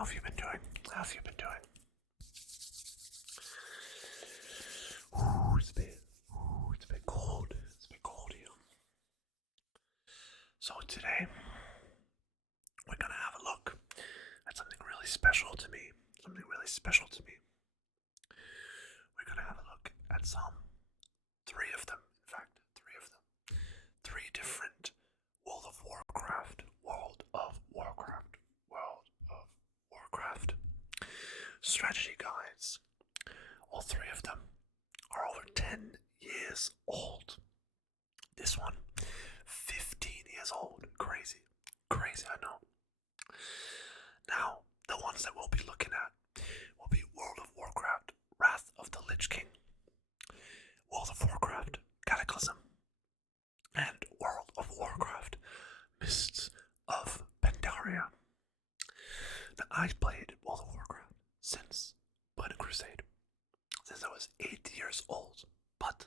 How have you been doing? How have you been doing? It's been cold. It's been cold here. So today, we're gonna have a look at something really special to me. Something really special to me. We're gonna have a look at three of them, in fact, three of them. Three different World of Warcraft strategy guides. All three of them are over 10 years old. This one, 15 years old. Crazy. Crazy, I know. Now, the ones that we'll be looking at will be World of Warcraft, Wrath of the Lich King, World of Warcraft, Cataclysm, and World of Warcraft, Mists of Pandaria. Now, I've played World of Warcraft since Burning Crusade, since I was 8 years old, but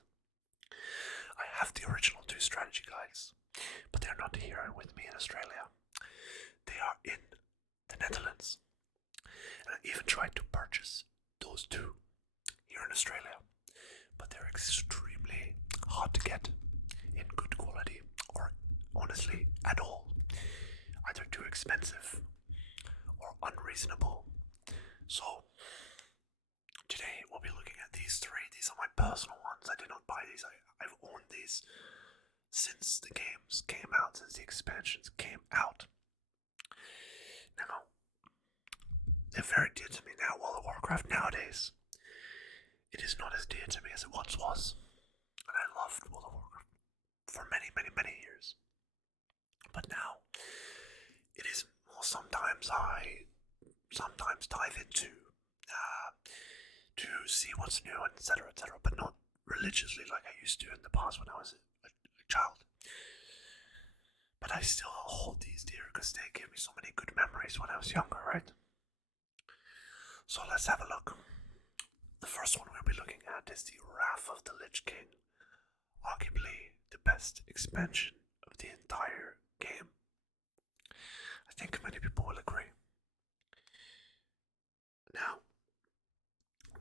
I have the original two strategy guides, but they're not here with me in Australia. They are in the Netherlands, and I even tried to purchase those two here in Australia, but they're extremely hard to get in good quality, or honestly at all. Either too expensive or unreasonable. So today we'll be looking at these three. These are my personal ones. I did not buy these. I've owned these since the games came out, since the expansions came out. Now, they're very dear to me now. World of Warcraft nowadays, it is not as dear to me as it once was. And I loved World of Warcraft for many, many, many years. But now, it is more sometimes I dive into to see what's new, etc., but not religiously like I used to in the past when I was a child. But I still hold these dear because they give me so many good memories when I was younger, right? So let's have a look. The first one we'll be looking at is the Wrath of the Lich King, arguably the best expansion of the entire game. I think many people will agree. Now,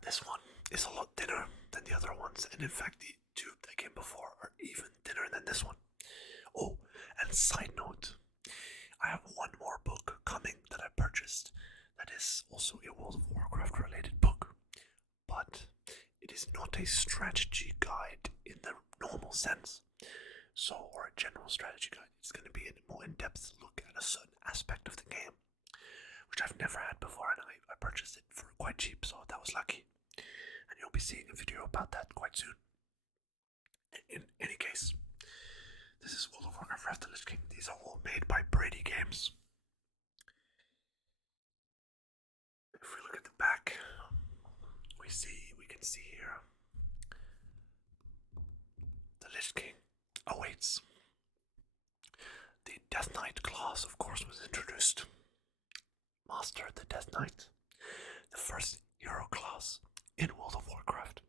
this one is a lot thinner than the other ones, and in fact the two that came before are even thinner than this one. Oh, and side note, I have one more book coming that I purchased that is also a World of Warcraft related book, but it is not a strategy guide in the normal sense, or a general strategy guide. It's going to be a more in-depth look at a certain aspect of the game, which I've never had before, and I purchased it for quite cheap, so that was lucky. And you'll be seeing a video about that quite soon. In any case, this is World of Warcraft Wrath of the Lich King. These are all made by Brady Games. If we look at the back, we can see here the Lich King awaits. The Death Knight class, of course, was introduced. Master the Death Knight, the first hero class in World of Warcraft.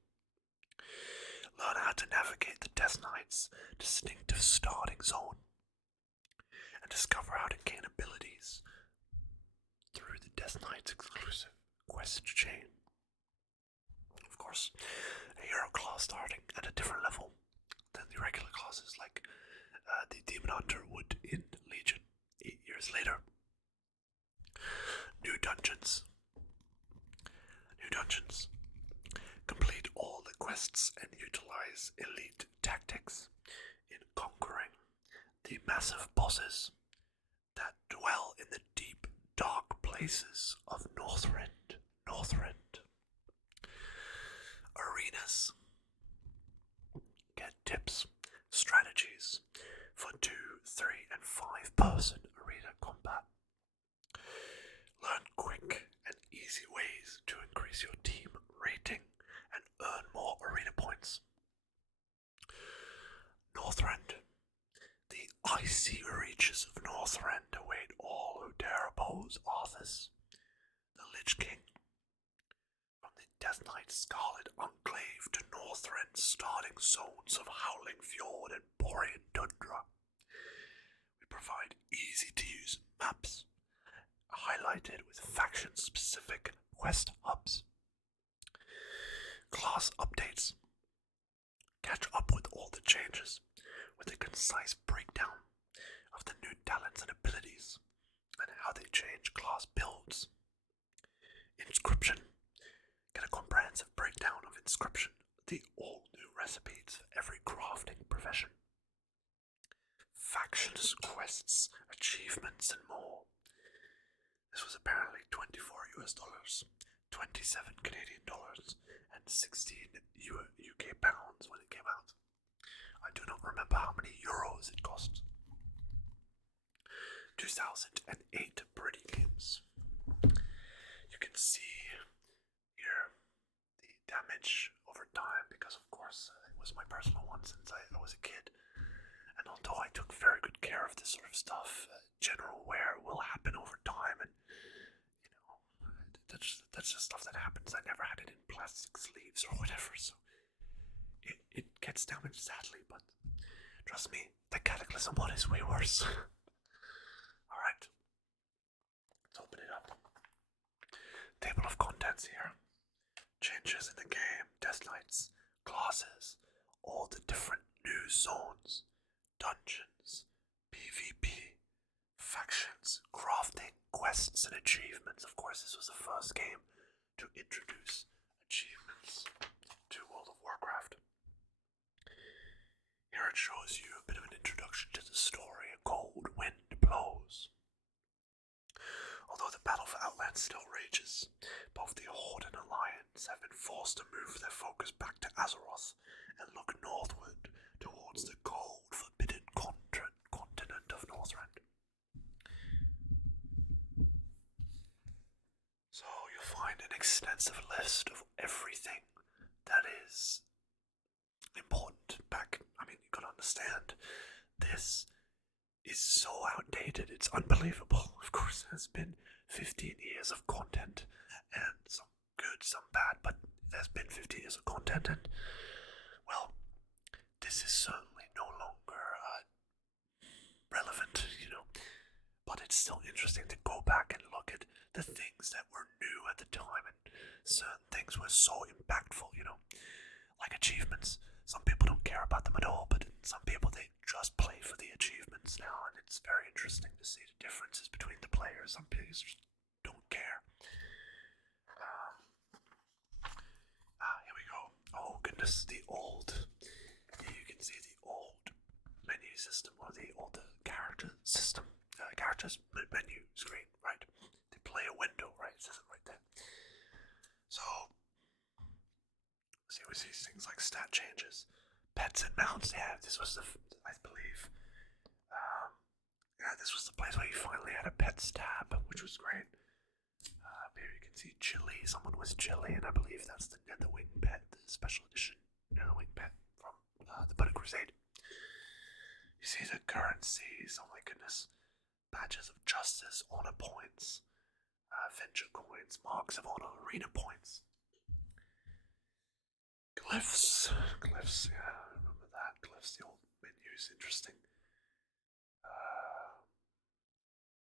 Learn how to navigate the Death Knight's distinctive starting zone and discover how to gain abilities through the Death Knight's exclusive quest chain. Of course, a hero class starting at a different level than the regular classes like the Demon Hunter would in Legion 8 years later. New dungeons. Complete all the quests and utilize elite tactics in conquering the massive bosses that dwell in the deep, dark places of Northrend. Arenas. Get tips, strategies for 2, 3, and 5-person arena combat. Learn quick and easy ways to increase your team rating and earn more arena points. Northrend. The icy reaches of Northrend await all who dare oppose Arthas, the Lich King. From the Death Knight's Scarlet Enclave to Northrend's starting zones of Howling Fjord and Borean Tundra, we provide easy-to-use maps, highlighted with faction-specific quest hubs. Class updates. Catch up with all the changes with a concise breakdown of the new talents and abilities and how they change class builds. Inscription. Get a comprehensive breakdown of Inscription, the all-new recipes for every crafting profession. Factions, quests, achievements, and more. This was apparently $24 US, 27 Canadian dollars, and 16 UK pounds when it came out. I do not remember how many euros it cost. 2008 Brady games. You can see here the damage over time because, of course, it was my personal one since I was a kid. And although I took very good care of this sort of stuff, general wear will happen over time, and that's just stuff that happens. I never had it in plastic sleeves or whatever, so it gets damaged sadly, but trust me, the Cataclysm one is way worse. Alright, let's open it up. Table of contents here. Changes in the game, death knights, classes, all the different new zones, dungeons, PvP, factions, crafting, quests, and achievements. Of course, this was the first game to introduce achievements to World of Warcraft. Here it shows you a bit of an introduction to the story. A cold wind blows. Although the battle for Outland still rages, both the Horde and Alliance have been forced to move their focus back to Azeroth and look northward towards the cold, forbidden continent of Northrend. So you'll find an extensive list of everything that is important back. I mean, you gotta understand, this is so outdated, it's unbelievable. Of course, there's been 15 years of content, and some good, some bad, but there's been 15 years of content, and, well, this is certainly no longer relevant, but it's still interesting to go back and look at the things that were new at the time, and certain things were so impactful, like achievements. Some people don't care about them at all, but some people, they just play for the achievements now, and it's very interesting to see the differences between the players. Some players just don't care. Here we go. Oh goodness, the old, you can see the old menu system, or the old character system, characters menu screen, right? The player window, right? It says it right there. So, see, we see things like stat changes, pets and mounts. Yeah, this was I believe, this was the place where you finally had a pets tab, which was great. Here you can see Chili. Someone was Chili, and I believe that's the Netherwing pet, the special edition Netherwing pet from the Burning Crusade. You see the currencies. Oh my goodness! Badges of Justice, honor points, venture coins, marks of honor, arena points. Glyphs, yeah, I remember that. Glyphs, the old menu is interesting.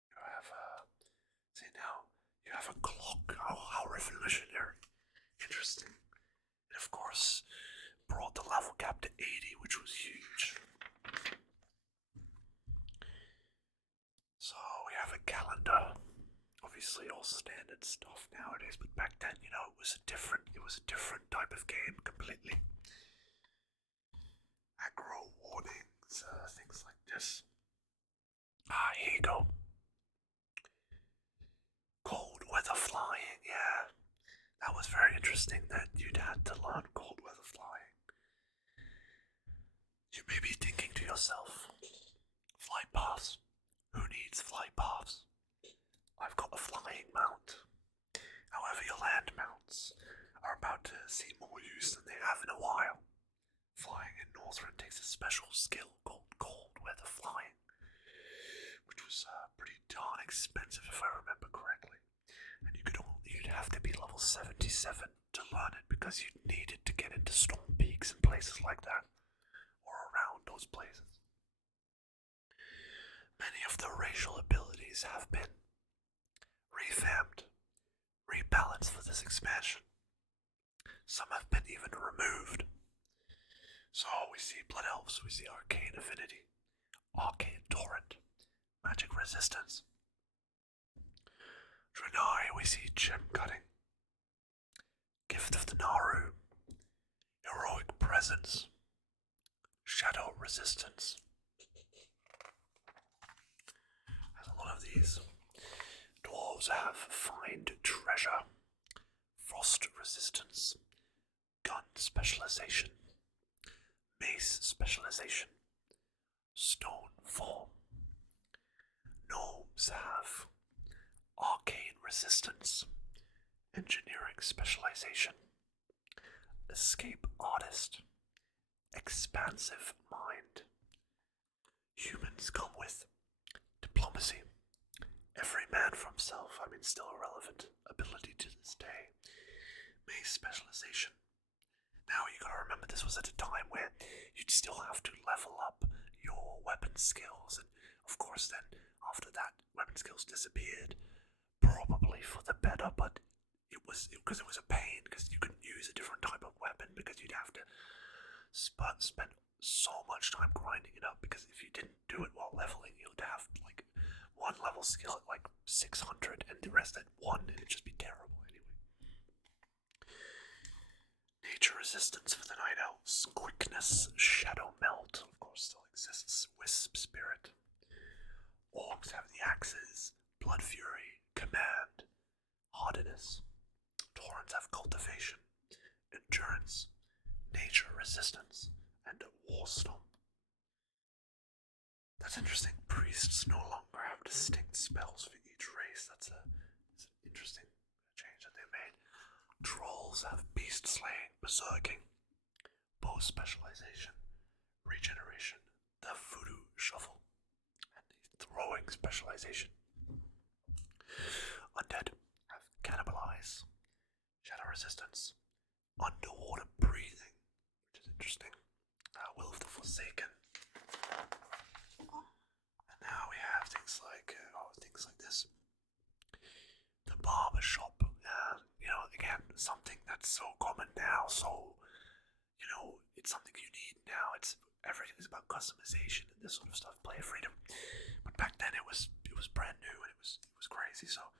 You have see now, you have a clock. How revolutionary. Interesting. And of course, brought the level cap to 80, which was huge. So we have a calendar. Obviously all standard stuff nowadays, but back then, it was a different type of game completely. Aggro warnings, things like this. Here you go. Cold weather flying, yeah. That was very interesting that you'd had to learn cold weather flying. You may be thinking to yourself, flight paths? Who needs flight paths? I've got a flying mount. However, your land mounts are about to see more use than they have in a while. Flying in Northrend takes a special skill called cold weather flying, which was pretty darn expensive if I remember correctly. And you'd have to be level 77 to learn it, because you needed to get into Storm Peaks and places like that, or around those places. Many of the racial abilities have been expansion. Some have been even removed. So we see Blood Elves, we see Arcane Affinity, Arcane Torrent, Magic Resistance. Draenei, we see Gem Cutting, Gift of the Naru, Heroic Presence, Shadow Resistance. There's a lot of these. Dwarves have Find Treasure, Frost Resistance, Gun Specialization, Mace Specialization, Stone Form. Gnomes have Arcane Resistance, Engineering Specialization, Escape Artist, Expansive Mind. Humans come with Diplomacy, Every Man for Himself, still a relevant ability to this day. Mace Specialization. Now you gotta remember this was at a time where you'd still have to level up your weapon skills, and of course then after that weapon skills disappeared, probably for the better, but it was a pain because you couldn't use a different type of weapon because you'd have to spend so much time grinding it up, because if you didn't do it while leveling, you'd have like one level skill at like 600 and the rest at 1, and it'd just be terrible anyway. Nature Resistance for the Night Elves, Quickness, Shadow Melt, of course still exists, Wisp Spirit. Orcs have the Axes, Blood Fury, Command, Hardiness. Taurens have Cultivation, Endurance, Nature Resistance, and War Stomp. That's interesting. Priests no longer have distinct spells for each race. That's an interesting change that they made. Trolls have Beast Slaying, Berserking, Bow Specialization, Regeneration, the Voodoo Shuffle, and the Throwing Specialization. Undead have Cannibalize, Shadow Resistance, Underwater Breathing, which is interesting, Will of the Forsaken. And now we have things like this. The barber shop, again, something that's so common now, so, it's something you need now. Everything is about customization and this sort of stuff, player freedom. But back then it was brand new and it was crazy, so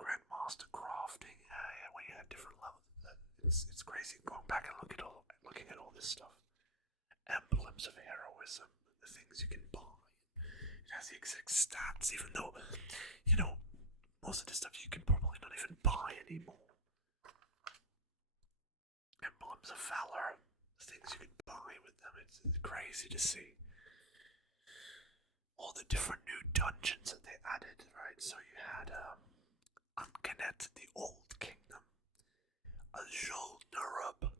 Grandmaster Crafting, when you had different levels, it's crazy going back and looking at all this stuff. Emblems of Heroism, the things you can buy. It has the exact stats, even though, most of this stuff you can probably not even buy anymore. Emblems of Valor, the things you can buy with them, it's crazy to see. All the different new dungeons that they added, right? So you had Ancanet, the Old Kingdom, Azul Narub,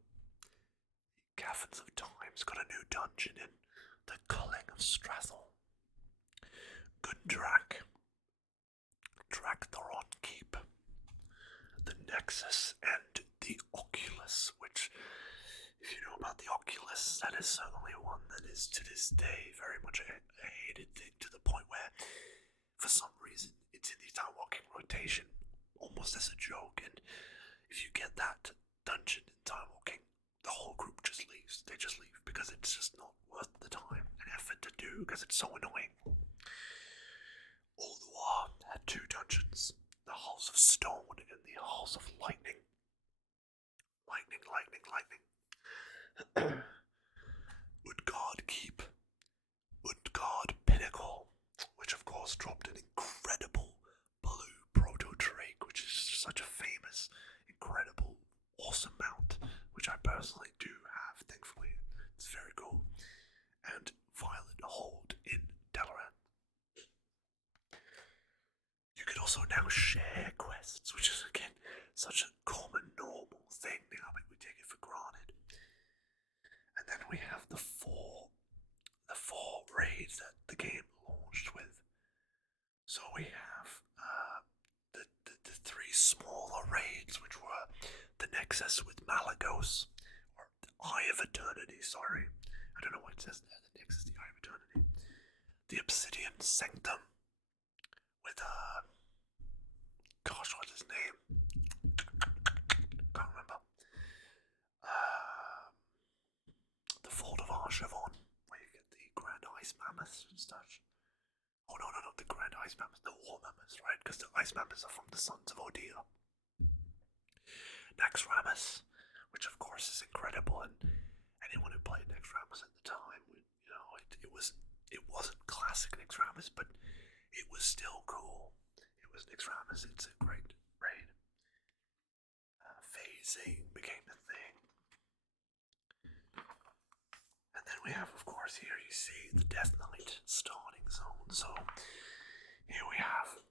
Caverns of Time's got a new dungeon in the Culling of Strathel, Gundrak, Draktheron Keep, the Nexus, and the Oculus, which, if you know about the Oculus, that is certainly one that is to this day very much a hated thing, to the point where, for some reason, it's in the Time Walking rotation, almost as a joke, and if you get that dungeon in Time Walking, the whole group just leaves. They just leave because it's just not worth the time and effort to do because it's so annoying. Ulduar had 2 dungeons, the Halls of Stone and the Halls of Lightning. Woodguard Keep, Woodguard Pinnacle, which of course dropped an incredible blue proto-drake, which is such a famous, incredible, awesome mount, which I personally do have, thankfully. It's very cool. And Violet Hold in Dalaran. You can also now share quests, which is again such a common, normal thing now, but we take it for granted. And then we have the four raids that the game launched with. So we have the 3 smaller raids, which were the Nexus with Malagos, or the Eye of Eternity, sorry. I don't know what it says there, the Nexus, the Eye of Eternity. The Obsidian Sanctum with, what's his name? can't remember. Uh, the Fort of Archivon, where you get the Grand Ice Mammoths and such. Oh no, not the Grand Ice Mammoths, the War Mammoths, right? Because the Ice Mammoths are from the Sons of Odea. Naxxramas, which of course is incredible, and anyone who played Naxxramas at the time, it wasn't classic Naxxramas, but it was still cool. It was Naxxramas. It's a great raid. Phasing became a thing. And then we have, of course, here you see the Death Knight starting zone. So here we have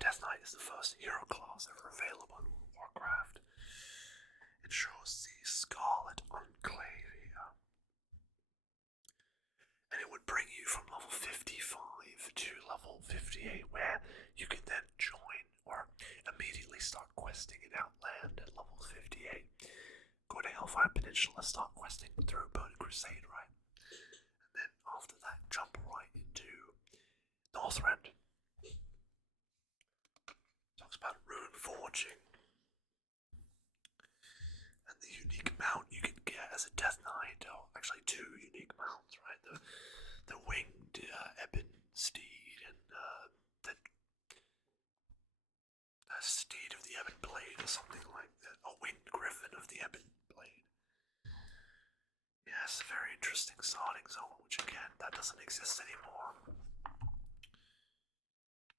Death Knight is the first hero class ever available in Warcraft. It shows the Scarlet Enclave here. And it would bring you from level 55 to level 58, where you can then join or immediately start questing in Outland at level 58. Go to Hellfire Peninsula, start questing through Burning Crusade, right? And then after that, jump right into Northrend. Talks about rune forging and the unique mount you can get as a Death Knight, or actually two unique mounts, right? The winged ebon steed and the steed of the ebon blade, or something like that. A winged griffin of the ebon blade. Yes, a very interesting starting zone, which again, that doesn't exist anymore.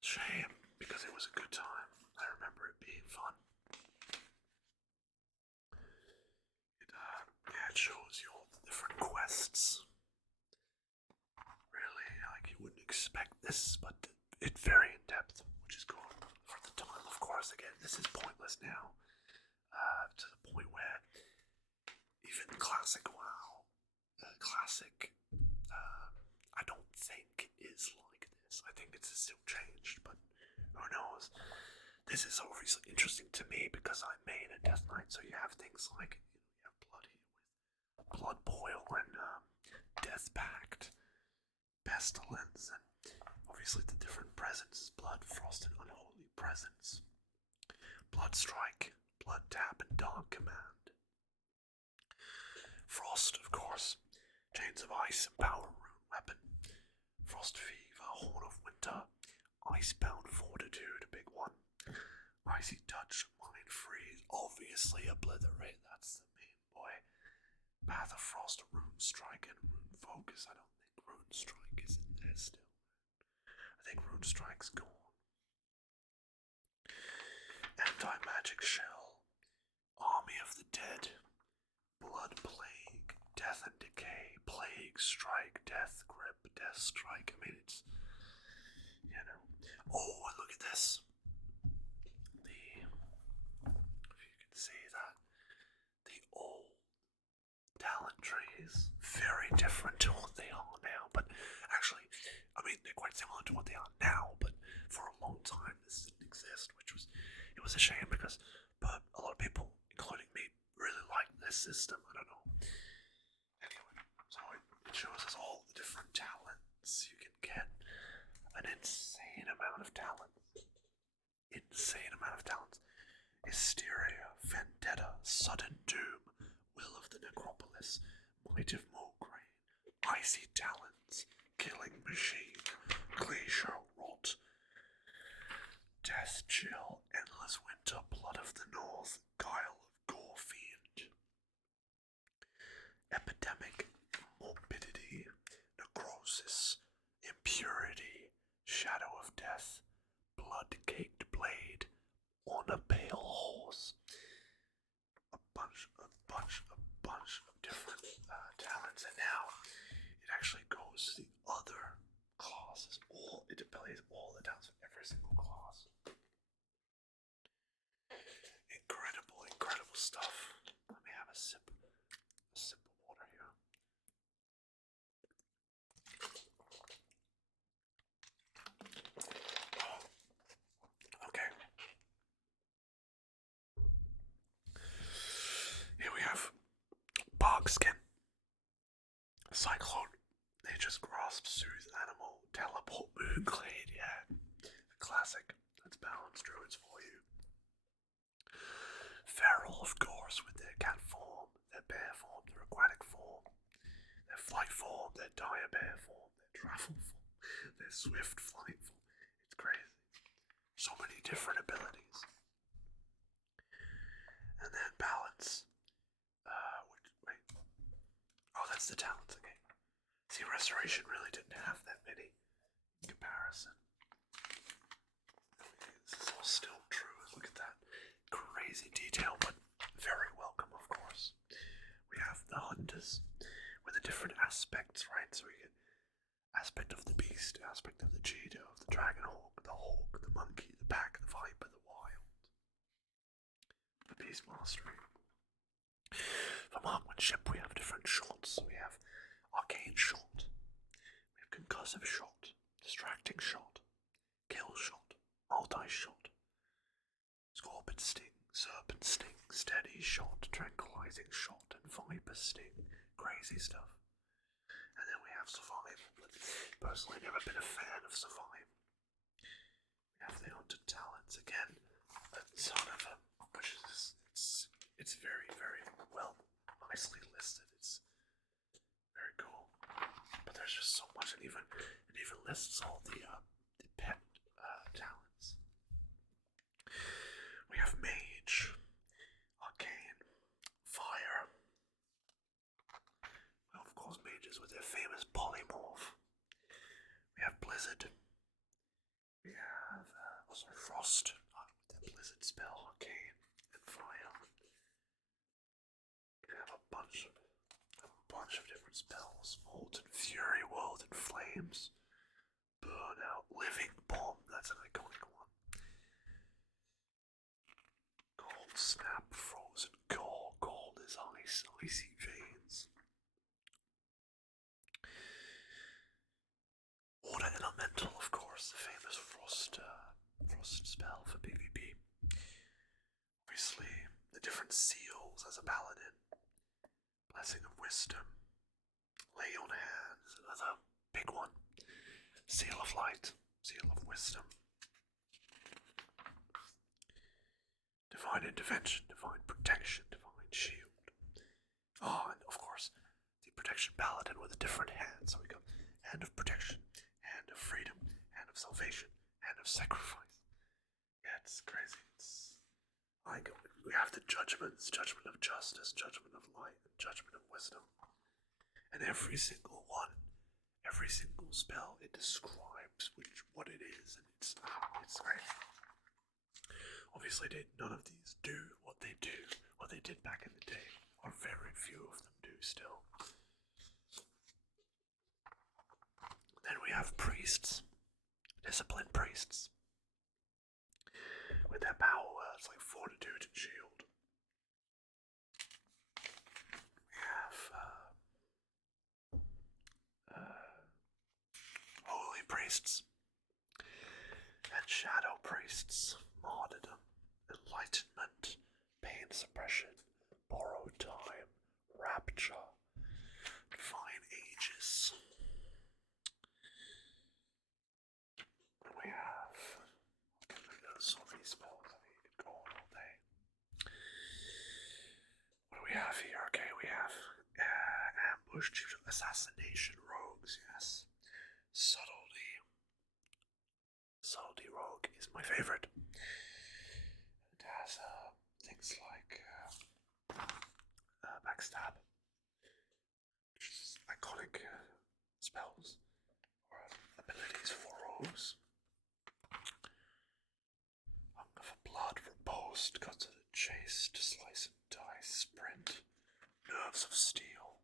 Shame, because it was a good time. I remember it being fun. It shows you all the different quests. Really, like you wouldn't expect this, but it's very in depth, which is cool. For the time, of course, again, this is pointless now. To the point where even classic WoW, I don't think is like this. I think it's still changed, but who knows? This is obviously interesting to me because I main a Death Knight, so you have things like you have blood here with Blood Boil and Death Pact, Pestilence, and obviously the different presence: Blood, Frost, and Unholy Presence, Blood Strike, Blood Tap, and Dark Command. Frost, of course, Chains of Ice and Power Rune Weapon, Frost Fever, Horn of Winter, Icebound Fortitude, a big one, Icy Touch, Mind Freeze, obviously Obliterate, that's the main boy, Path of Frost, Rune Strike, and Rune Focus. I don't think Rune Strike is in there still. I think Rune Strike's gone. Anti-Magic Shell, Army of the Dead, Blood Plague, Death and Decay, Plague Strike, Death Grip, Death Strike. I mean, it's, you know. Oh, and look at this. If you can see that, the old talent trees, very different to what they are now. But actually, I mean, they're quite similar to what they are now. But for a long time, this didn't exist, it was a shame because, but a lot of people, including me, really like this system. I don't know. Anyway, so it shows us all the different talents you can get. An insane amount of talents. Hysteria, Vendetta, Sudden Doom, Will of the Necropolis, Might of Mulgrain, Icy Talons, Killing Machine, Glacier Rot, Death Chill, Endless Winter, Blood of the North, Guile of Gorefiend, Epidemic, Morbidity, Necrosis, Impurity, Shadow of Death, Blood-Caked Blade, On a Pale Horse. A bunch of different talents, and now it actually goes to the other classes. It plays all the talents for every single class. Incredible stuff. Let me have a sip of water here. Okay. Here we have Barkskin, Cyclone, Nature's Grasp, Soothe Animal, Teleport, Moonglade, yeah. A classic. That's balanced druids for you. their bear form, their aquatic form, their flight form, their dire bear form, their travel form, their swift flight form. It's crazy. So many different abilities. And then balance. Wait. Oh, that's the talents, okay. See, Restoration really didn't have that many in comparison. This is all still true. Look at that. Crazy detail, but very welcome, of course. We have the Hunters with the different aspects, right? So we get aspect of the beast, aspect of the cheetah, of the dragon hawk, the monkey, the pack, the viper, the wild. The beast mastery. For marksmanship, we have different shots. We have arcane shot, we have concussive shot, distracting shot, kill shot, multi-shot, scorpion sting, serpent sting, steady shot, tranquilizing shot, and viper sting. Crazy stuff. And then we have survival, but personally never been a fan of survival. We have the hunted talents again, a ton of them, which is it's very, very well nicely listed. It's very cool. But there's just so much, and even lists all the pet talents. We have mage, arcane, fire. Well, of course, mages with their famous polymorph. We have blizzard. We have frost with their blizzard spell, arcane, and fire. We have a bunch of different spells. Molten Fury, World in Flames, Burnout, Living Bomb, that's an iconic one. Cold Snap, Frozen Core, Cold as Ice, Icy Veins. Water Elemental, of course, the famous Frost spell for PvP. Obviously, the different seals as a paladin. Blessing of Wisdom, Lay on Hands, another big one. Seal of Light, Seal of Wisdom. Divine Intervention, Divine Protection, Divine Shield. Oh, and of course, the Protection Paladin with a different hand. So we got Hand of Protection, Hand of Freedom, Hand of Salvation, Hand of Sacrifice. Yeah, it's crazy. We have the judgments, Judgment of Justice, Judgment of Light, and Judgment of Wisdom. And every single one, every single spell, it describes what it is, and it's great. Obviously, none of these do what they did back in the day, or very few of them do still. Then we have priests, disciplined priests, with their power words like fortitude and shield. We have holy priests and shadow priests, martyrdom, enlightenment, pain suppression, borrowed time, rapture, divine ages. We have so many spells. I mean, you could go on all day. What do we have here? Okay, we have ambush, assassination, rogues. Yes, subtlety. Subtlety rogue is my favorite. It has things like backstab, which is iconic spells or abilities for rogues. Hunger for blood, repulsed, cut to the chase, to slice and dice, sprint, nerves of steel.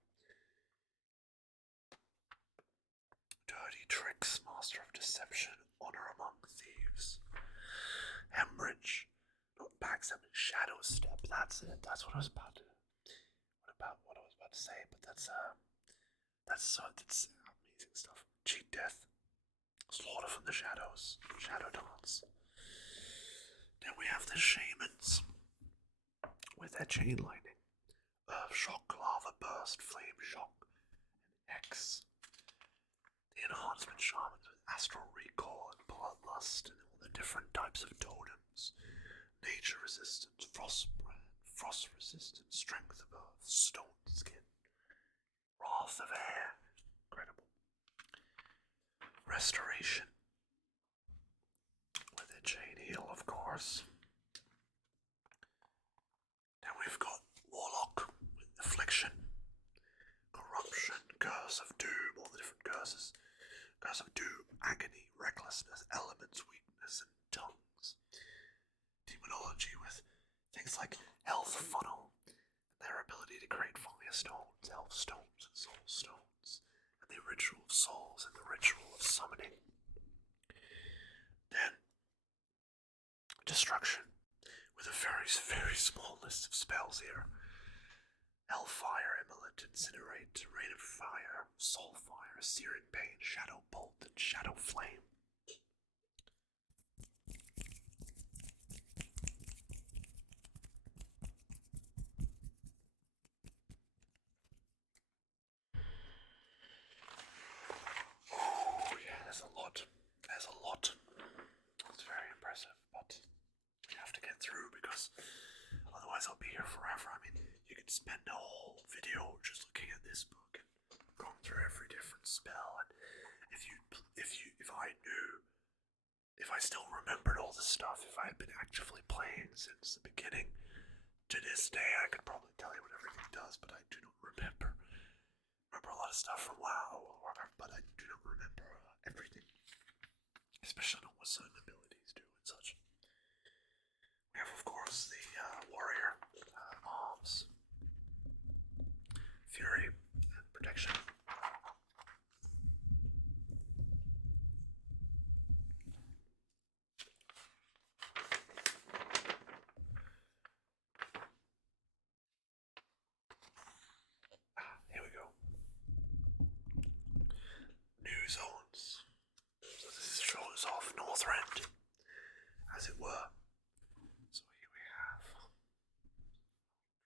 Dirty tricks, master of deception, honor among thieves. Hemorrhage, not backstab, shadow step. That's it. That's what I was about to. What I was about to say, but that's amazing stuff. Cheat death, slaughter from the shadows, shadow dance. Then we have the shamans with their chain lightning, earth shock, lava burst, flame shock, and X. The enhancement shamans with astral recall and bloodlust and all the different types of totems. Nature resistance, frost brand, frost resistance, strength of earth, stone skin. Wrath of Air. Incredible. Restoration. With a chain heal, of course. Then we've got Warlock with Affliction, Corruption, Curse of Doom, all the different curses. Curse of Doom, Agony, Recklessness, Elements, Weakness, and Tongues. Demonology with things like Health Funnel, and their ability to create fire stones, elf stones, and soul stones, and the Ritual of Souls and the Ritual of Summoning. Then, Destruction, with a very, very small list of spells here. Hellfire, Immolate, Incinerate, Rain of Fire, Soul Fire, Searing Pain, Shadow Bolt, and Shadow Flame. Oh yeah, there's a lot. There's a lot. It's very impressive, but we have to get through because otherwise I'll be here forever. I mean, you could spend a whole video just looking at this book and going through every different spell. And if I still remembered all this stuff, if I had been actively playing since the beginning to this day, I could probably tell you what everything does, but I do not remember. I remember a lot of stuff from WoW or Warcraft, but I do not remember everything, especially not what certain abilities do and such. We have, of course, the warrior arms, fury, and protection. Here we go. New zones. So this shows off Northrend, as it were. So here we have.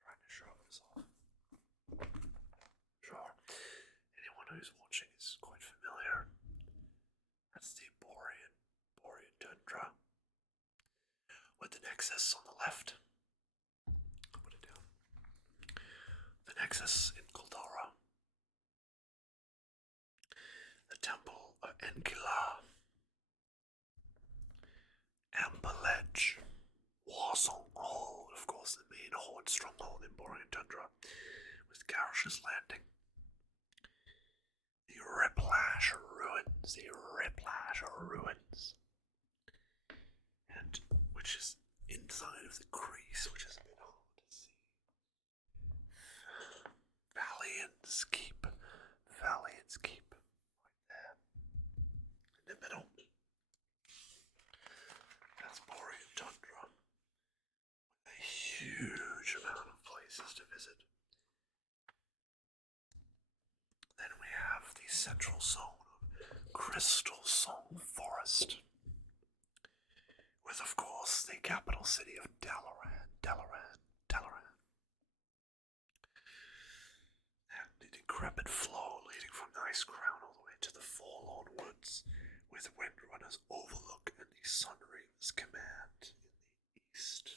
Trying to show this off. Sure. Anyone who's watching is quite familiar. That's the Borean tundra. With the Nexus on the left. I'll put it down. The Nexus in Kuldara. The Temple of Engila. Amber Ledge. Warsong Hold, of course, the main Horde stronghold in Borean Tundra, with Garish's Landing. The Riplash Ruins, and which is inside of the crease, which is a bit hard to see. Valiant's Keep, right there, in the middle. That's Borean Tundra. A huge amount of places to visit. Then we have the central zone of Crystal Song Forest, with, of course, the capital city of Dalaran. And the decrepit flow leading from the Ice Crown all the way to the Forlorn Woods, with Windrunner's Overlook and the Sunreaver's Command in the east.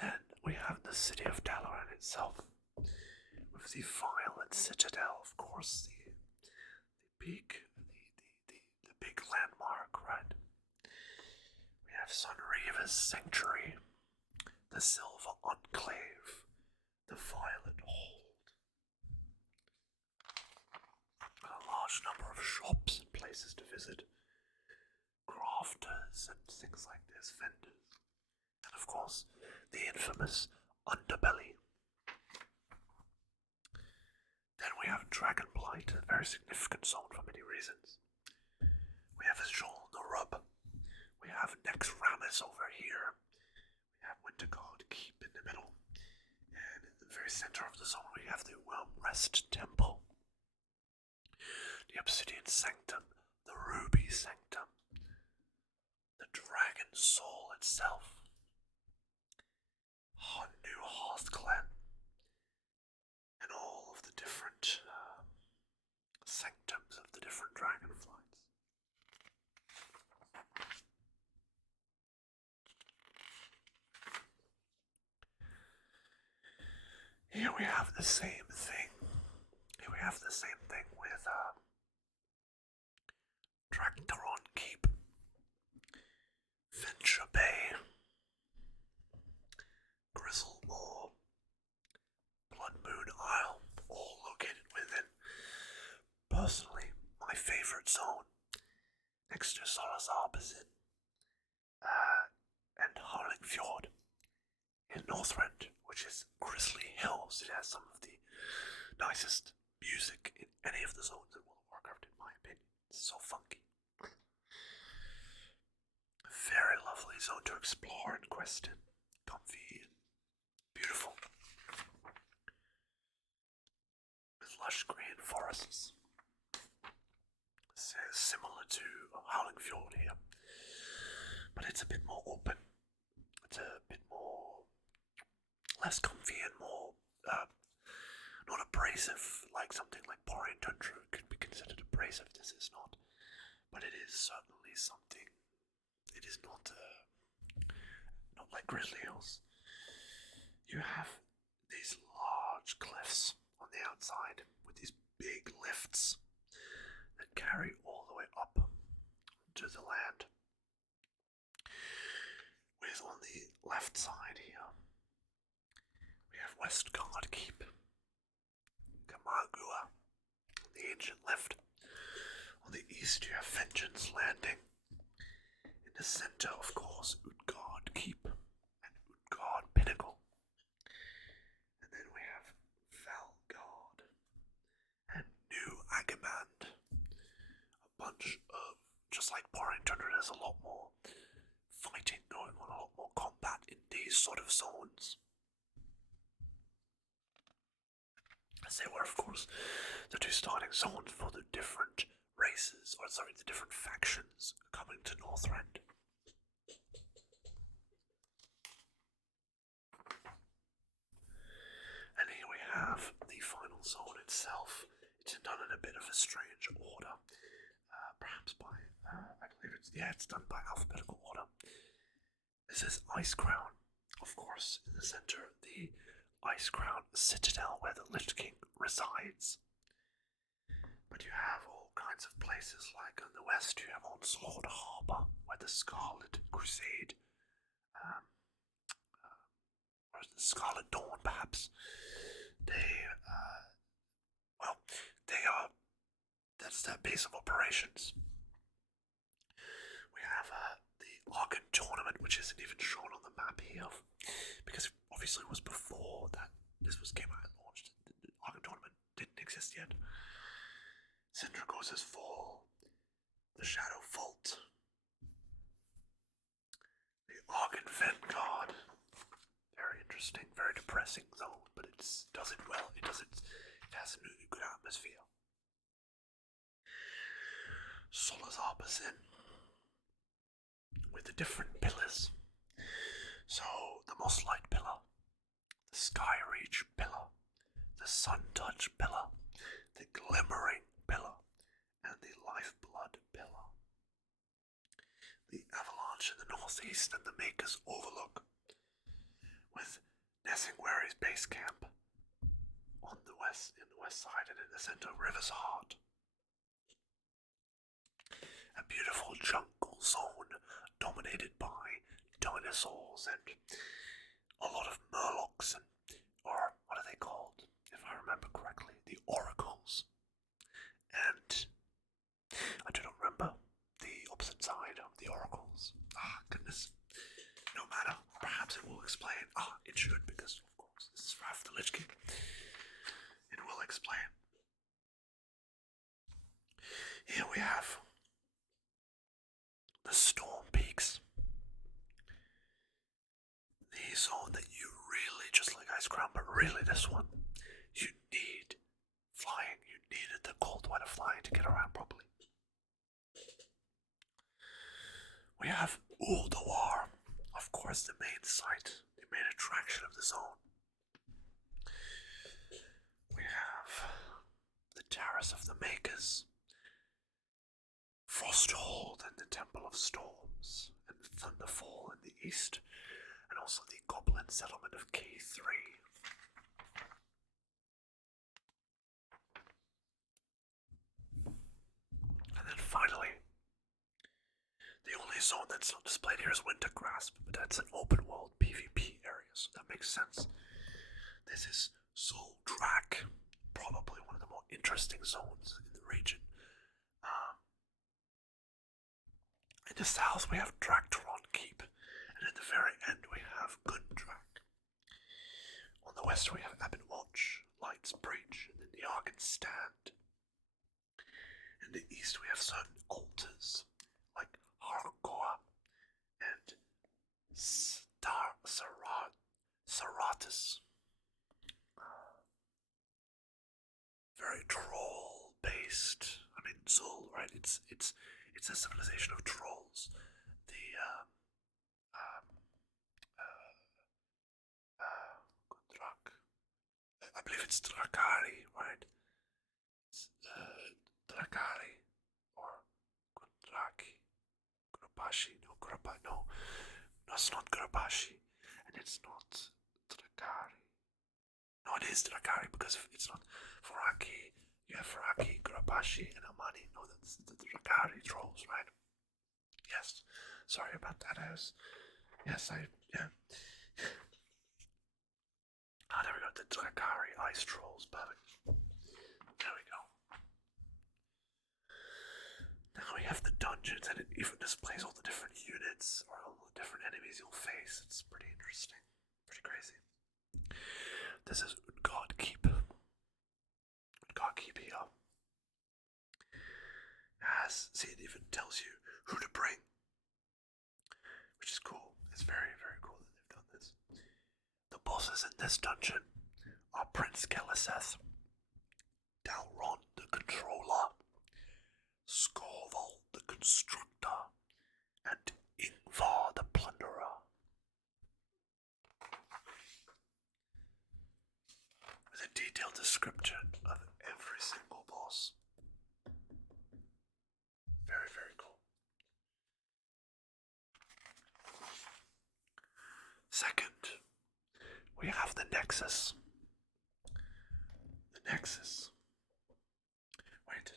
Then we have the city of Dalaran itself, with the Violet Citadel, of course, the big landmark, right? We have Sunreaver's Sanctuary, the Silver Enclave, the Violet Hold, a large number of shops and places to visit, crafters and things like this, vendors, and of course, the infamous Underbelly. Then we have Dragonblight, a very significant zone for many reasons. We have Azul Narub. We have Nexramis over here. We have Winterguard Keep in the middle. And in the very center of the zone we have the Whelmrest Temple. The Obsidian Sanctum, the Ruby Sanctum, the Dragon Soul itself, New Hearthclan, and all of the different sanctums of the different dragonflights. we have the same thing. Here we have the same thing with Tractaron Keep, Venture Bay, Grizzlemore, Blood Moon Isle, all located within, personally, my favourite zone, next to Salazar Bazin, and Harling Fjord in Northrend, which is Grizzly Hills. It has some of the nicest music in any of the zones in World of Warcraft, in my opinion. It's so funky. Very lovely zone to explore and quest in. Comfy and beautiful. With lush green forests. Similar to Howling Fjord here. But it's a bit more open. It's a bit more less comfy and more not abrasive, like something like Borean Tundra could be considered abrasive. This is not. But it is certainly something. It is not like Grizzly Hills. You have these large cliffs on the outside with these big lifts that carry all the way up to the land. With on the left side here, we have Westguard Keep, Kamagua, the ancient lift. On the east, you have Vengeance Landing. In the center, of course, Utgard Keep and Utgard Pinnacle. And then we have Valgard and New Agamand. A bunch of, just like Borean Tundra, there's a lot more fighting going on, a lot more combat in these sort of zones. As they were, of course, the two starting zones for the different races, the different factions coming to Northrend. And here we have the final zone itself. It's done in a bit of a strange order, perhaps by, I believe it's done by alphabetical order. This is Ice Crown, of course, in the center, the Ice Crown Citadel where the Lich King resides. But you have all kinds of places, like on the west you have Onslaught Harbour, where the Scarlet Crusade, or the Scarlet Dawn perhaps, that's their base of operations. We have the Argon Tournament, which isn't even shown on the map here, because obviously it was before that this came out and launched. The Argon Tournament didn't exist yet. Syndragosa's Fall, the Shadow Vault, the Argon Vanguard. Very interesting, very depressing zone, but it does it well. It has a good atmosphere. Salazar Bazin with the different pillars. So the Mosslight Pillar, the Skyreach Pillar, the Suntouch Pillar, the Glimmering Pillar, and the Lifeblood Pillar. The Avalanche in the northeast and the Maker's Overlook, with Nessingwary's base camp on the west side, and in the center, River's Heart. A beautiful jungle zone dominated by dinosaurs and a lot of murlocs or what are they called, if I remember correctly, the oracles. And I do not remember the opposite side of the oracles. Goodness. No matter. Perhaps it will explain. It should, because of course this is Wrath of the Lich King. It will explain. Here we have the Storm Peaks. The zone that you really, just like Ice Crown, but really this one, you need flying. You needed the cold weather flying to get around properly. We have Ulduar, of course, the main site, the main attraction of the zone. We have the Terrace of the Makers, Frosthold and the Temple of Storms, and Thunderfall in the east, and also the Goblin settlement of K3. that's not displayed here is Winter Grasp, but that's an open world PvP area, so that makes sense. This is Soul Track, probably one of the more interesting zones in the region. In the south we have Draktaron Keep, and at the very end we have Gundrak. On the west we have Abbot Watch, Light's Breach, and then the Argan Stand. In the east we have certain altars, like Harkoa and Saratus. Very troll based. I mean Zul, right? It's a civilization of trolls. The Drak. I believe it's Drakari, right? It's, Drakari or Gundraki. Gurabashi, no, it's not Gurabashi, and it's not Drakari. No, it is Drakari because it's not Faraki. You have Faraki, Gurabashi, and Amani. No, that's the Drakari trolls, right? Yes. Sorry about that. Yeah. Ah, there we go. The Drakari ice trolls. Perfect. There we go. Now we have the dungeons, and it even displays all the different units or all the different enemies you'll face. It's pretty interesting. Pretty crazy. This is Utgard Keep. Utgard Keep here. See, it even tells you who to bring, which is cool. It's very, very cool that they've done this. The bosses in this dungeon are Prince Keliseth, Dalron the Controller, Skorval the Constructor, and Ingvar the Plunderer. With a detailed description of every single boss. Very, very cool. Second, we have the Nexus. The Nexus. Wait.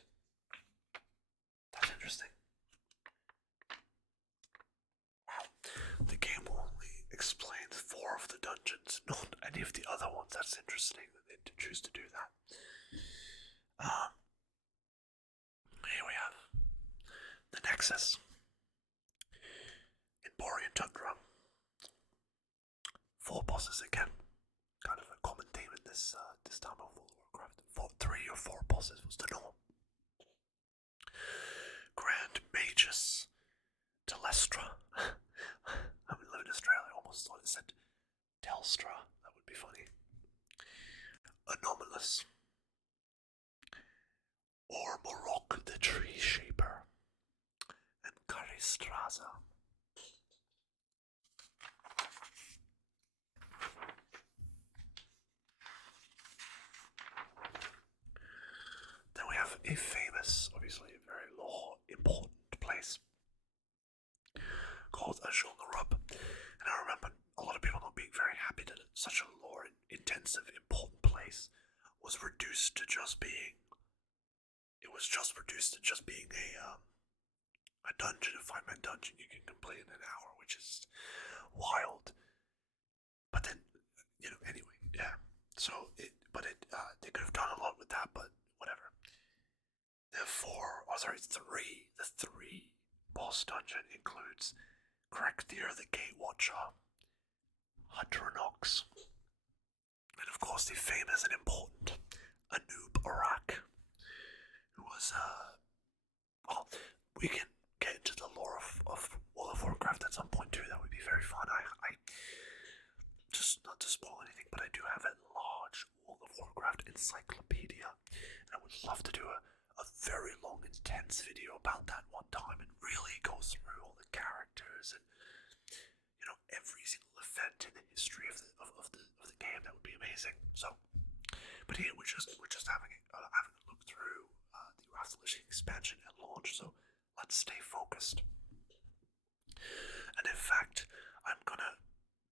That's interesting. Wow. The game only explains 4 of the dungeons, not any of the other ones. That's interesting that they choose to do that. Here we have the Nexus in Borean Tundra. 4 bosses again. Kind of a common theme in this time of World of Warcraft. 3 or 4 bosses was the norm. Grand Magus Telestra. I live in Australia. I almost thought it said Telstra. That would be funny. Anomalous. Ormorok the Tree Shaper. And Karistraza. Then we have a famous, obviously a very important place called Azul-Narub. And I remember a lot of people not being very happy that such a lore-intensive, important place was reduced to just being a dungeon, a 5-man dungeon you can complete in an hour, which is wild. But then, anyway, yeah. So they could have done a lot with that, but whatever. The 3 boss dungeon includes Krekthir the Gatewatcher, Hadronox, and of course the famous and important Anub Arak, who was we can get into the lore of World of Warcraft at some point too. That would be very fun. I just, not to spoil anything, but I do have a large World of Warcraft encyclopedia, and I would love to do a very long, intense video about that one time and really go through all the characters and every single event in the history of the game. That would be amazing. So, but here we're just having a look through the Wrath of the Lich expansion at launch. So let's stay focused. And in fact, I'm gonna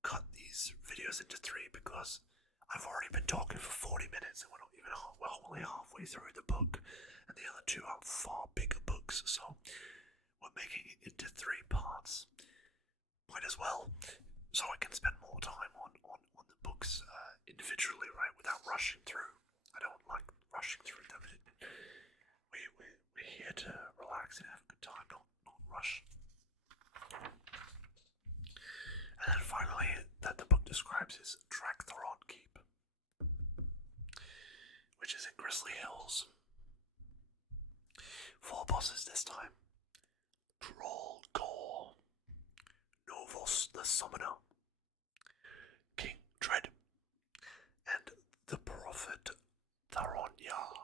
cut these videos into 3 because I've already been talking for 40 minutes and we're not even only halfway through the book, and the other 2 are far bigger books. So we're making it into 3 parts. Might as well, so I can spend more time on the books individually, right, without rushing through. I don't like rushing through them. We're here to relax and have a good time, not rush. And then finally, that the book describes is Dractharon Keep, which is in Grizzly Hills. 4 bosses this time. Droll Gore, Novos the Summoner, King Dread, and the Prophet Tharonya.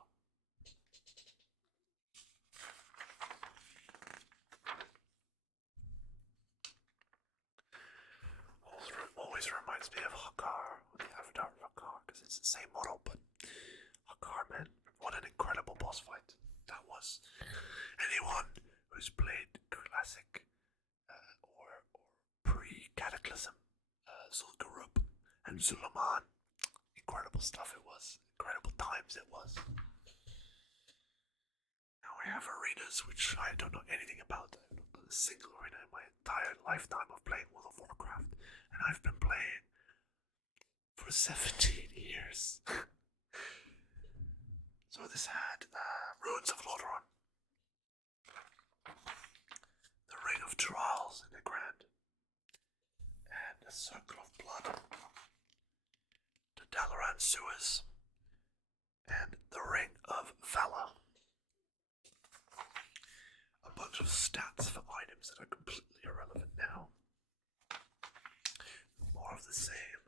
Always reminds me of Hakar, the Avatar of Hakar, because it's the same model, but Hakar, man, what an incredible boss fight that was. Anyone who's played classic or pre-Cataclysm, Zul'Gurub and Zulaman, incredible stuff it was, incredible times it was. Now we have arenas, which I don't know anything about. I don't know a single arena in my entire lifetime of playing World of Warcraft, and I've been playing for 17 years. So this had Ruins of Lordaeron, the Ring of Trials in the Grand, and the Circle of Blood, the Dalaran Sewers, and the Ring of Valor. A bunch of stats for items that are completely irrelevant now. More of the same.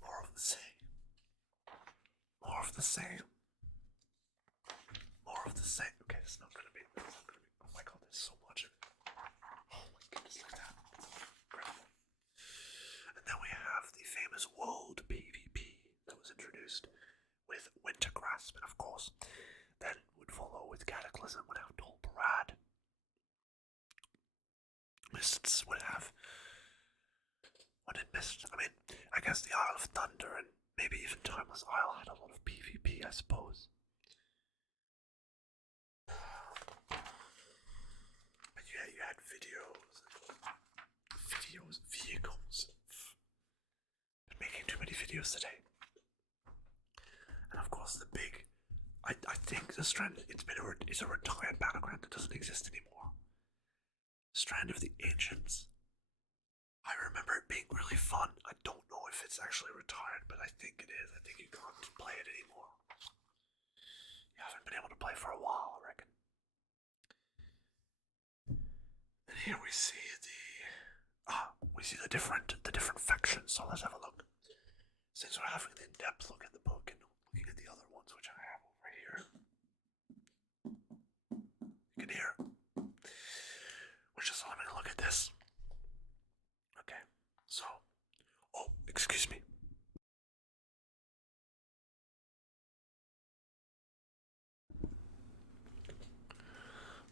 More of the same. More of the same. More of the same. Okay, it's not gonna be. Oh my god, there's so much of it. Oh my goodness, look at that. Incredible. And then we have the famous World PvP that was introduced with Wintergrasp, and of course, then would follow with Cataclysm, would have Tol Barad. Mists would have. What did Mist? I mean, I guess the Isle of Thunder and maybe even Timeless Isle had a lot of PvP, I suppose. But yeah, you had vehicles. Been making too many videos today. And of course, the big. I think the Strand. It's a retired battleground that doesn't exist anymore. Strand of the Ancients. I remember it being really fun. I don't know if it's actually retired, but I think it is. I think you can't play it anymore. You haven't been able to play for a while, I reckon. And here we see the different factions. So let's have a look. Since we're having an in-depth look at the book and looking at the other ones, which I have over here, you can hear. We're just having a look at this. Okay, so, oh, excuse me.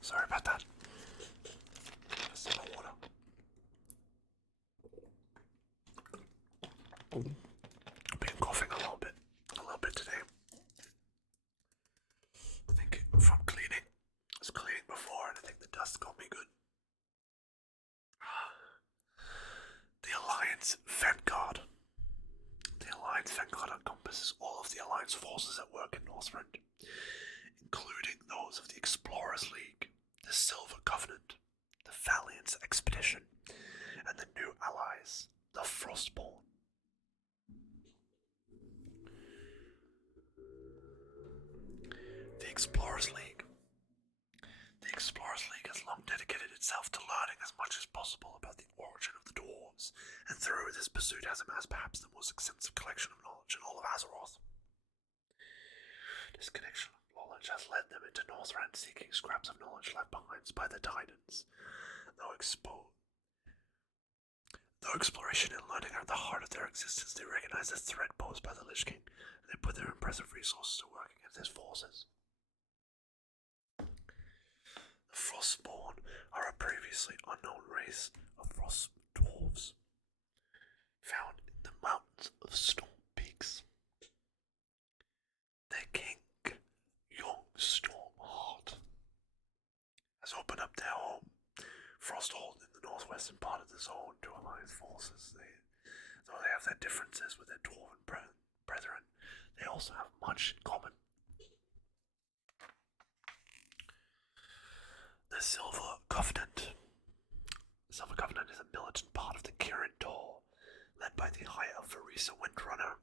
Sorry about that. Just some water. I've been coughing a little bit today. I think from cleaning. I was cleaning before, and I think the dust got me good. The Alliance Vanguard. The Alliance Vanguard encompasses all of the Alliance forces at work in Northrend, including those of the Explorers League, the Silver Covenant, the Valiant's Expedition, and the new allies, the Frostborn. The Explorers League. The Explorers League has long dedicated itself to learning as much as possible about the origin of the dwarves, and through this pursuit has amassed perhaps the most extensive collection of knowledge in all of Azeroth. This connection of knowledge has led them into Northrend, seeking scraps of knowledge left behind by the Titans. Though exploration and learning are at the heart of their existence, they recognize the threat posed by the Lich King, and they put their impressive resources to work against his forces. The Frostborn are a previously unknown race of frost dwarves found in the mountains of Storm Peaks. Their king, young Stormheart, has opened alliance forces. Though they have their differences with their dwarven brethren, they also have much in common. The Silver Covenant. The Silver Covenant is a militant part of the Kirin Tor, led by the High Elf Arisa Windrunner,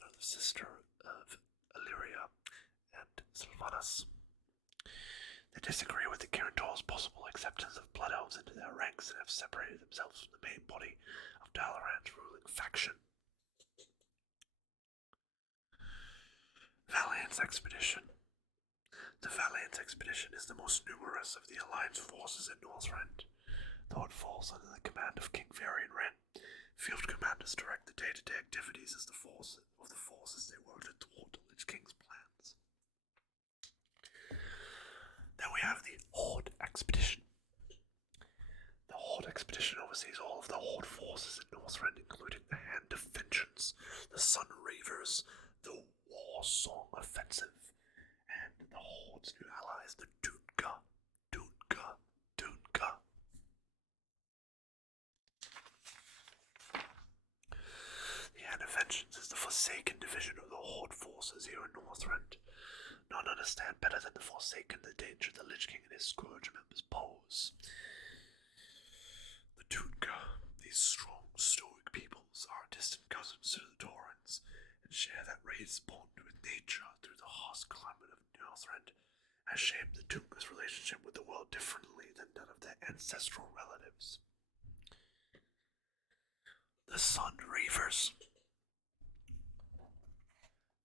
the sister of Illyria and Sylvanas. They disagree with the Kirin Tor's possible acceptance of Blood Elves into their ranks and have separated themselves from the main body of Dalaran's ruling faction. Valiant's Expedition. The Valiant Expedition is the most numerous of the Alliance forces in Northrend. Though it falls under the command of King Varian Wren, field commanders direct the day-to-day activities of the forces they work to thwart the Lich King's plans. Then we have the Horde Expedition. The Horde Expedition oversees all of the Horde forces in Northrend, including the Hand of Vengeance, the Sun Reavers, the War Song Offensive, and the Horde's new allies, the Dunka. The Hand of Vengeance is the Forsaken division of the Horde forces here in Northrend. None understand better than the Forsaken the danger the Lich King and his Scourge members pose. The Dunka, these strong, stoic peoples, are distant cousins to the Dorans, and share that raised bond with nature through the harsh climate of Northrend, has shaped the Dunka's relationship with the world differently than that of their ancestral relatives. The Sun Reavers.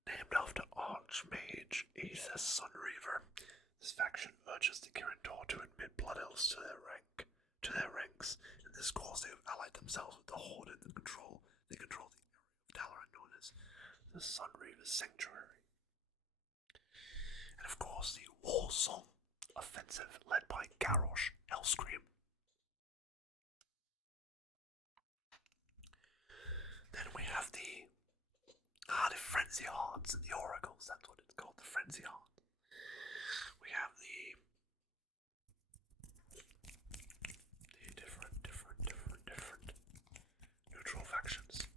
Named after Archmage Aethys Sun Reaver, this faction urges the Kirin Tor to admit Blood Elves to their ranks. In this cause they have allied themselves with the Horde and they control the area of Dalaran known as the Sun Reaver's Sanctuary. And of course the War Song Offensive led by Garrosh Hellscream. Then we have the Frenzy Hearts and the Oracles, that's what it's called, the Frenzy Heart. We have the different neutral factions.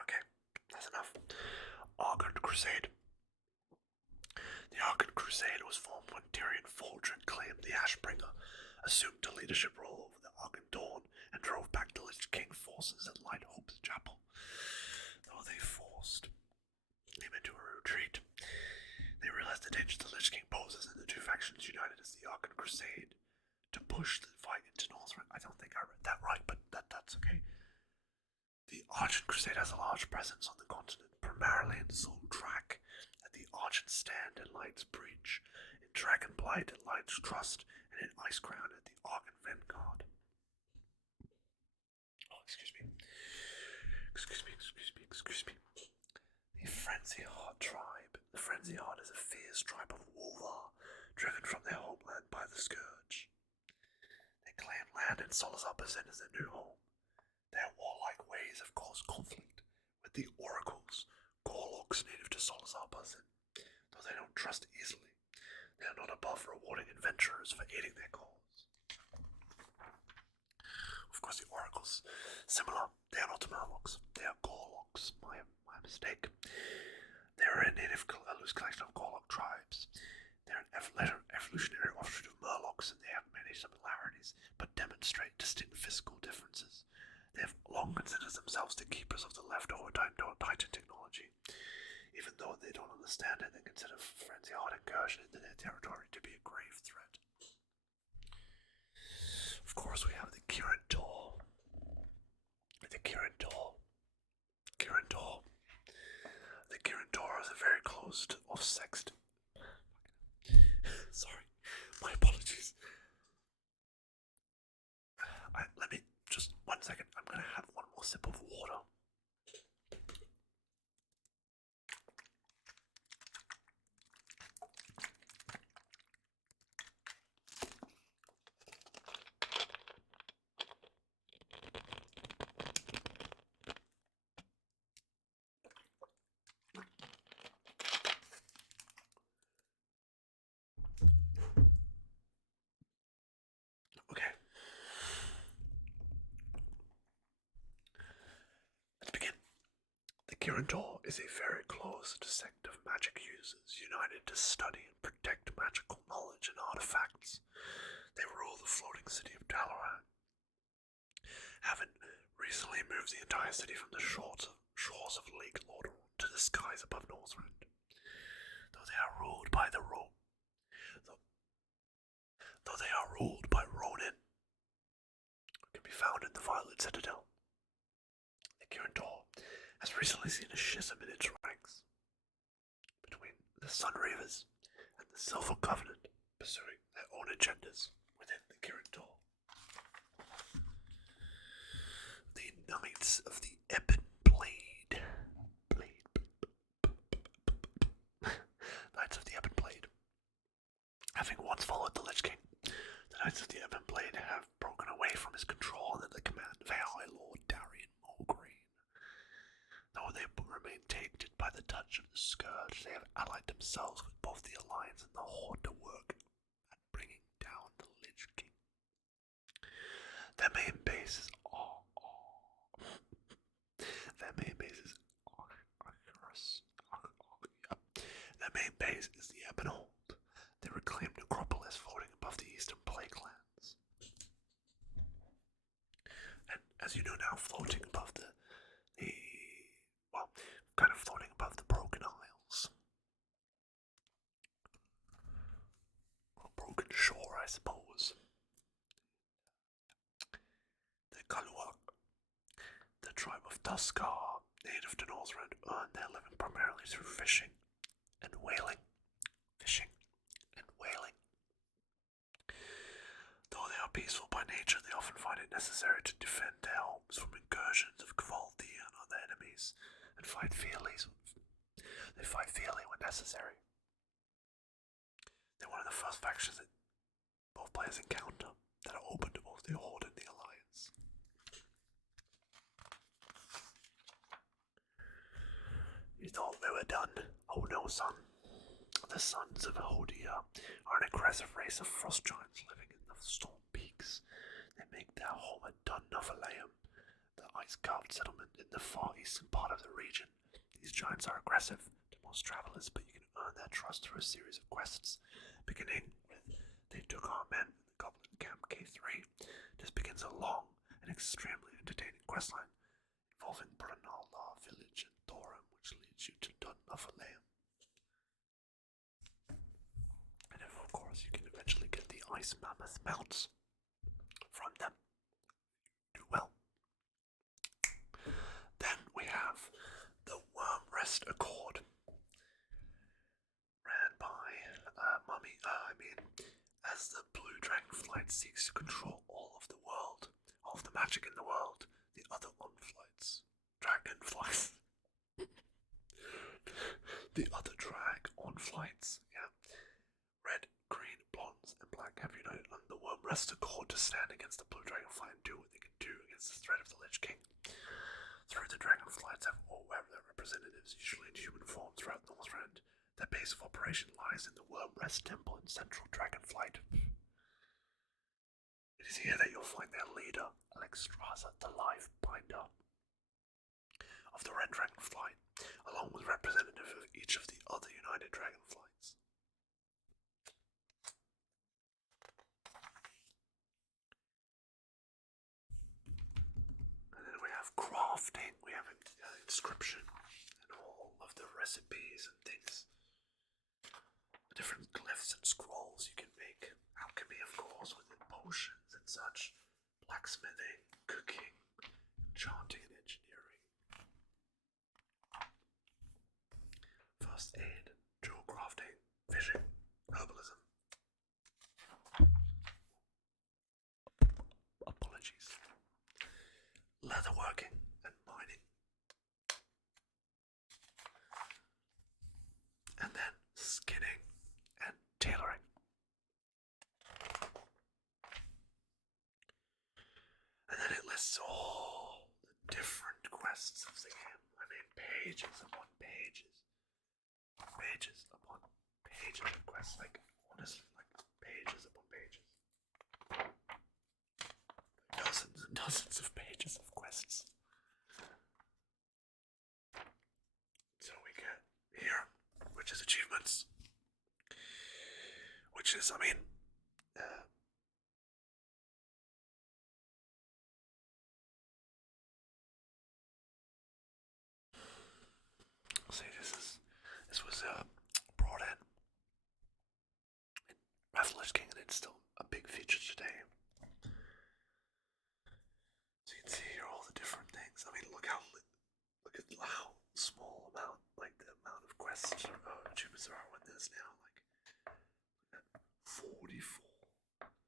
Okay, that's enough. Argon Crusade. The Argon Crusade was formed when Tyrion Fordred claimed the Ashbringer, assumed a leadership role over the Argon Dawn, and drove back the Lich King forces at Light Hope's Chapel. Though they forced him into a retreat, they realized the danger the Lich King poses, and the two factions united as the Argon Crusade to push the fight into Northrend. I don't think I read that right, but that's okay. The Argent Crusade has a large presence on the continent, primarily in Zul'Drak, at the Argent Stand and Light's Breach, in Dragonblight and Light's Trust, and in Icecrown at the Argon Vanguard. Oh, excuse me. The Frenzy Heart tribe. The Frenzy Heart is a fierce tribe of Wolvar, driven from their homeland by the Scourge. They claim land in Solazarpazin as their new home. Their warlike ways have caused conflict with the Oracles, Gorloks native to Solazarpazin. Though they don't trust easily, they are not above rewarding adventurers for aiding their cause. Of course, the Oracles, similar, they are not Murlocs, they are Gorloks, my mistake. They are a loose collection of Gorlok tribes. They are an evolutionary offshoot of Murlocs, and they have many similarities, but demonstrate distinct physical differences. They have long considered themselves the keepers of the leftover Titan technology. Even though they don't understand it, they consider Frenzy Heart incursion into their territory to be a grave threat. Of course, we have the Kirin Tor. The Kirin Tor is a very closed, off-sexed. Sorry, my apologies. Let me just 1 second. I'm gonna have one more sip of water. Kirintor is a very closed sect of magic users united to study and protect magical knowledge and artifacts. They rule the floating city of Dalaran, having recently moved the entire city from the shores of Lake Lordaeron to the skies above Northrend. Though they are ruled by Ronin, who can be found in the Violet Citadel. The Kirintor has recently seen a schism in its ranks between the Sun Reavers and the Silver Covenant, pursuing their own agendas within the Kirintor. The Knights of the Ebon Blade. Knights of the Ebon Blade. Having once followed the Lich King, the Knights of the Ebon Blade have broken away from his control under the command of a High Lord Darian Mulgreen. Though they remain tainted by the touch of the Scourge, they have allied themselves with both the Alliance and the Horde to work at bringing down the Lich King. Their main base is the Ebon Hold, the reclaimed necropolis floating above the eastern Plaguelands. And as you know now, floating above floating above the Broken Isles. Or Broken Shore, I suppose. The Kaluak, the tribe of Tuskar, native to Northrend, earn their living primarily through fishing and whaling. Though they are peaceful by nature, they often find it necessary to defend their homes from incursions of Kvaldi and other enemies, and fight fiercely when necessary. They're one of the first factions that both players encounter that are open to both the Horde and the Alliance. You thought we were done? Oh no, son. The sons of Hodia are an aggressive race of frost giants living in the storm peaks. They make their home at Dun Novalaeum, the ice-carved settlement in the far eastern part of the region. These giants are aggressive to most travelers, but you can earn their trust through a series of quests, beginning with They Took Our Men in the Goblin Camp K3. This begins a long and extremely entertaining questline involving Brunallar village and Thorum, which leads you to Dun Novalaeum. And of course, you can eventually get the Ice Mammoth mounts from them. Do well. Then we have the Wormrest Accord, ran by as the Blue Dragonflight seeks to control all of the world, all of the magic in the world, the other dragonflights, the other dragonflights, yeah. Red, green, blondes, and black have united under the Wormrest Accord to stand against the Blue Dragonfly and do what they can do against the threat of the Lich King. Through the Dragonflights have all their representatives, usually in human form, throughout Northrend. Their base of operation lies in the Wormrest Temple in central Dragonflight. It is here that you'll find their leader, Alexstrasza, the Life Binder of the Red Dragonflight, along with representatives of each of the other united Dragonflights. And then we have crafting, we have inscription, and all of the recipes and things. The different glyphs and scrolls you can make. Alchemy, of course, with potions and such. Blacksmithing, cooking, enchanting and engineering. First aid, jewel crafting, fishing, herbalism. Apologies. Leatherworking and mining. And then skinning and tailoring. And then it lists all the different quests of the game. I mean, pages upon pages. Pages upon pages of quests. Like, honestly, like pages upon pages. Dozens and dozens of pages of quests. achievements, which is, I mean, see, this was brought in Wrath of the Lich King, and it's still a big feature today. So you can see here all the different things. I mean, look at how small amount, like the amount of quests or achievements there are when there's now like 44.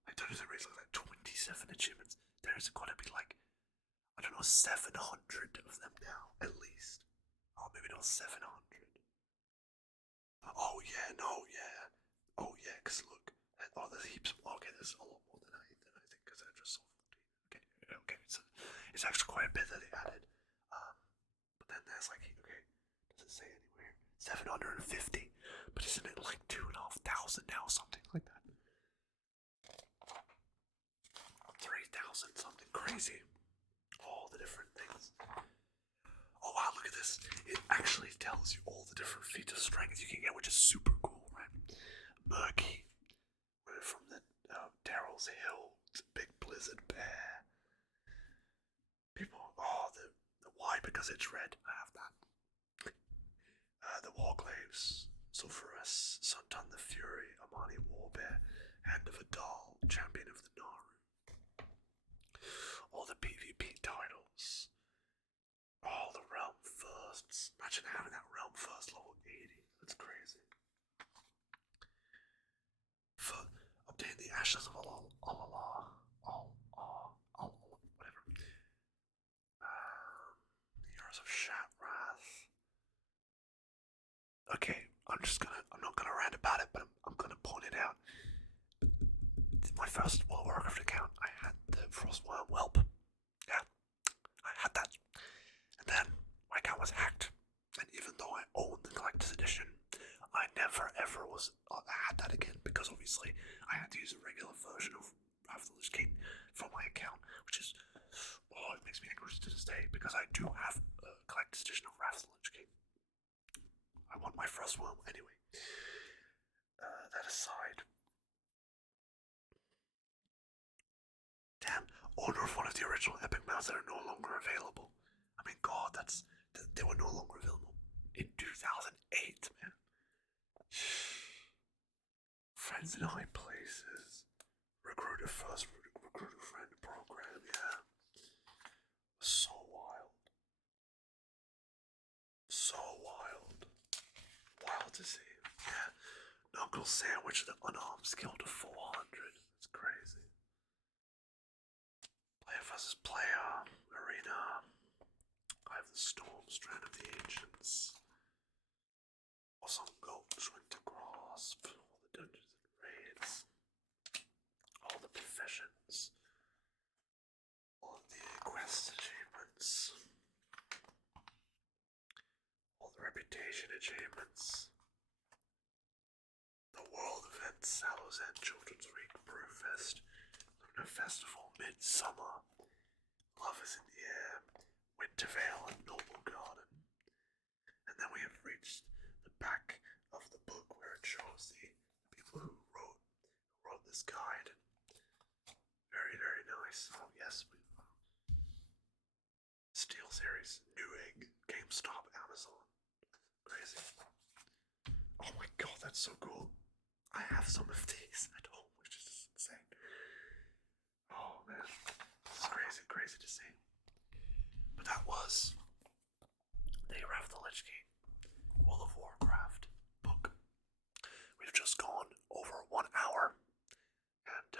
I don't know the reason, like 27 achievements. There's got to be like, I don't know, 700 of them now, at least. Oh, maybe not 700. Oh yeah, no, yeah. Oh yeah, because look, oh, there's heaps. Okay, there's a lot more than I think, because I just saw 14. Okay, it's actually quite a bit that they added. But then there's like, okay, does it say anywhere? 750, but isn't it like 2,500 now, something like that? 3,000, something crazy. All the different things. Oh wow, look at this. It actually tells you all the different feats of strength you can get, which is super cool, right? Murky, from the Daryl's Hill, Big Blizzard Bear. People, oh, the why, because it's red. I have that. The Warclaves, Sulphurous, Suntan the Fury, Amani Warbear, Hand of a Doll, Champion of the Naru. All the PvP titles. All the Realm Firsts. Imagine having that Realm First level 80. That's crazy. For obtain the ashes of whatever. Heroes of Shatrath. Okay, I'm not gonna rant about it, but I'm gonna point it out. My first World of Warcraft account, I had the Frostworm Whelp. Yeah, I had that. And then my account was hacked. And even though I owned the collector's edition, I never ever had that again, because obviously I had to use a regular version of Wrath of the Lich King from my account, which is, oh, it makes me angry to this day, because I do have a collector's edition of Wrath of the Lich King. I want my Frostworm anyway. That aside, damn, order of one of the original epic mounts that are no longer available. I mean, God, they were no longer available in 2008, man. Friends in high places. Recruit a friend program, yeah. So wild. So wild. Wild to see. Yeah. Knuckle sandwich the unarmed skill to 400. That's crazy. Player versus player. Arena. I have the Storm Strand of the Ancients. Awesome Gulch, Winter Grasp. All the dungeons and raids. All the professions. All the quest achievements. All the reputation achievements. The world events, Hallows End, Children's Week, Brewfest, Lunar Festival, Midsummer, Love is in the Air, Wintervale, and Noble Garden. And then we have reached the back of the book where it shows the people who wrote this guide. Very, very nice. Oh yes, Steel Series, Newegg, GameStop, Amazon. Crazy. Oh my god, that's so cool. I have some of these at home, which is insane. Oh man, it's crazy, crazy to see. But that was the Wrath of the Lich King, World of Warcraft book. We've just gone over 1 hour, and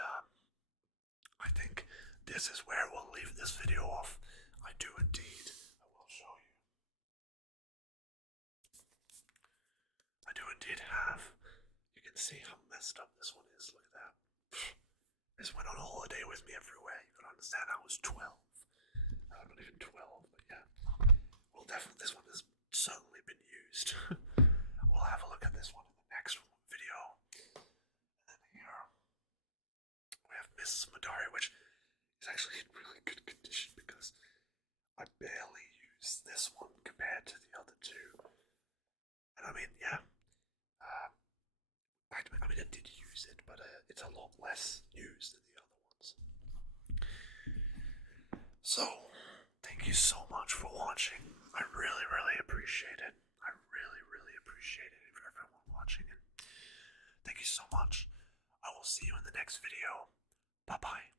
I think this is where we'll leave this video off. I do indeed. I will show you. I do indeed have. You can see how messed up this one is. Look at that. This went on holiday with me everywhere. You can understand I was 12. Not even 12, but yeah. Well, definitely this one has certainly been used. We'll have a look at this one in the next video. And then here we have Miss Madari, which is actually in really good condition because I barely use this one compared to the other two. And I mean, yeah, it's a lot less used than the other ones. So, thank you so much for watching. I really, really appreciate it. I really, really appreciate it for everyone watching it. Thank you so much. I will see you in the next video. Bye bye.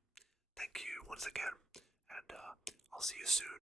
Thank you once again, and I'll see you soon.